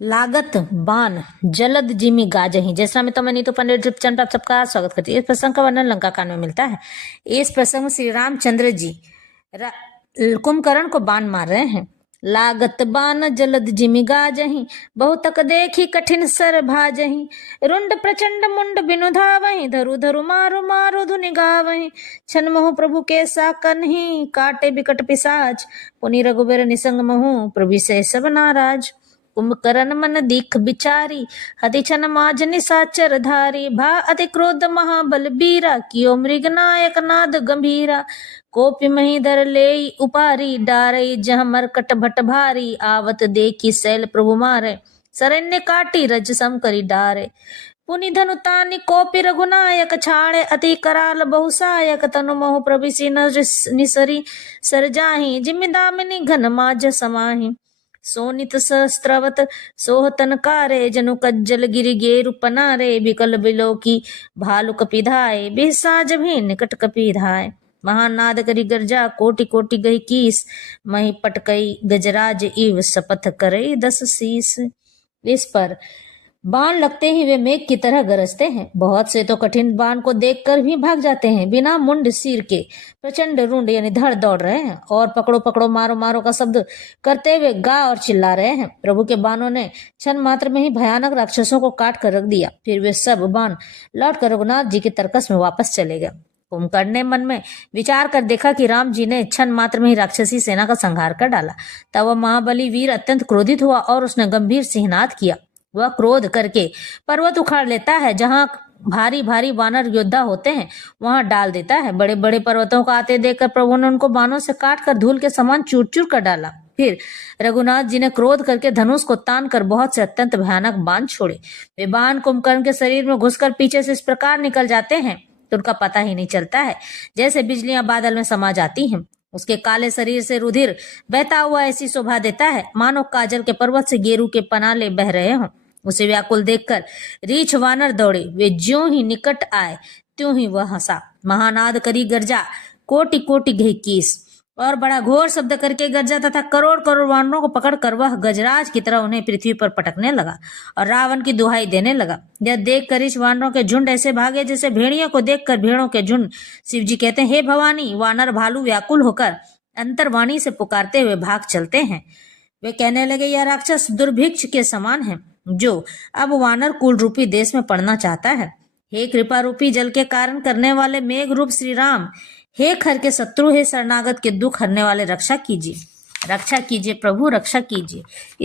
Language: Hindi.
लागत बाण जलद जिमी गाजही। जैसा में तो मैं नीतू पंडित ड्रिप चैनल पर आप सबका स्वागत करती हूँ। इस प्रसंग का वर्णन लंका कांड में मिलता है। इस प्रसंग में श्री रामचंद्र जी कुंभकर्ण को बाण मार रहे हैं। लागत बाण जलद जिमी गाजही, बहुतक देखी कठिन सर भाजही। रुंड प्रचंड मुंड बिनु धावही, धरु धरु मारु मारु धुनि गावही। छन मोह प्रभु के साकन्ही, काटे बिकट पिसाच। पुनि रघुबर निसंग मोहु, प्रभु से सब नाराज। कुंभकर्ण मन दीख बिचारी, हति छन माज निसाचर धारी। भा अति क्रोध महाबल बीरा, कियो मृग नायक नाद गंभीरा। कोपि महीधर लेई उपारी, डारई जह मरकट भट भारी। आवत देखी सैल प्रभु मारे, सरण्य काटी रज सम करी डारे। पुनि धनु तानि कोपि रघुनायक, छाड़े अति कराल बहुसायक। तनु मोहु प्रभिसि निसरी सर जाहि, जिमि दामिनी घन माज समाहि। सोनित सहस्त्रवत सोहतन कारे, जनु कज्जल गिरि गेरु पनारे। बिकल बिलोकी भालु कपिधाय, बिसाज भी निकट कपिधाय। महानाद करी गर्जा कोटि कोटि गई कीस, मही पटकई गजराज इव शपथ करई 10 शीस। इस पर बाण लगते ही वे मेघ की तरह गरजते हैं। बहुत से तो कठिन बाण को देखकर भी भाग जाते हैं। बिना मुंड सिर के प्रचंड रुंड यानी धड़ दौड़ रहे हैं और पकड़ो पकड़ो मारो मारो का शब्द करते हुए गा और चिल्ला रहे हैं। प्रभु के बाणों ने क्षण मात्र में ही भयानक राक्षसों को काट कर रख दिया। फिर वे सब बाण लौट कर रघुनाथ जी के तरकस में वापस चले गए। कुंभकर्ण ने मन में विचार कर देखा कि राम जी ने क्षण मात्र में ही राक्षसी सेना का संहार कर डाला। तब वह महाबली वीर अत्यंत क्रोधित हुआ और उसने गंभीर सिंहनाद किया। वह क्रोध करके पर्वत उखाड़ लेता है, जहां भारी भारी वानर योद्धा होते हैं वहां डाल देता है। बड़े बड़े पर्वतों को आते देखकर प्रभु ने उनको बाणों से काट कर धूल के समान चूर चूर कर डाला। फिर रघुनाथ जी ने क्रोध करके धनुष को तान कर बहुत से अत्यंत भयानक बाण छोड़े। वे बाण कुंभकर्ण के शरीर में घुसकर पीछे से इस प्रकार निकल जाते हैं तो उनका पता ही नहीं चलता है, जैसे बिजलियां बादल में समा जाती हैं। उसके काले शरीर से रुधिर बहता हुआ ऐसी शोभा देता है मानो काजल के पर्वत से गेरू के पनाले बह रहे हों। उसे व्याकुल देखकर रीछ वानर दौड़े। वे ज्यों ही निकट आए त्यों ही वह हंसा, महानाद करी गर्जा, कोटि कोटि गई कीस, और बड़ा घोर शब्द करके गर्जा तथा करोड़ करोड़ वानरों को पकड़कर वह गजराज की तरह उन्हें पृथ्वी पर पटकने लगा और रावण की दुहाई देने लगा। यह देखकर इस वानरों के झुंड ऐसे भागे जैसे भेड़ियों को देखकर भेड़ों के झुंड। शिव जी कहते हैं, हे भवानी, वानर भालू व्याकुल होकर अंतर्वाणी से पुकारते हुए भाग चलते हैं। वे कहने लगे, यह राक्षस दुर्भिक्ष के समान है जो अब वानर कुल रूपी देश में पड़ना चाहता है। हे कृपा रूपी जल के कारण करने वाले मेघ रूप श्री राम, हे खर के शत्रु, हे शरणागत के दुख हरने वाले, रक्षा कीजिए प्रभु, रक्षा कीजिए। इस